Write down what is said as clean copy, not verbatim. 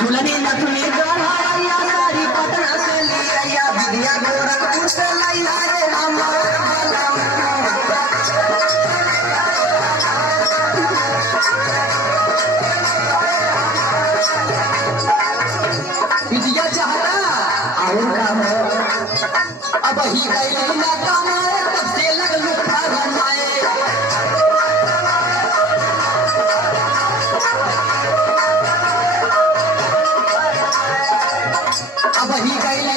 झूलनी नथुनी गढ़ाया सारी पटना से लिया विद्या गोरखपुर से लैया रे हमार विद्या चाहता और काम अब ही गई ना काम तब से लगलू फरमाए अब ही गई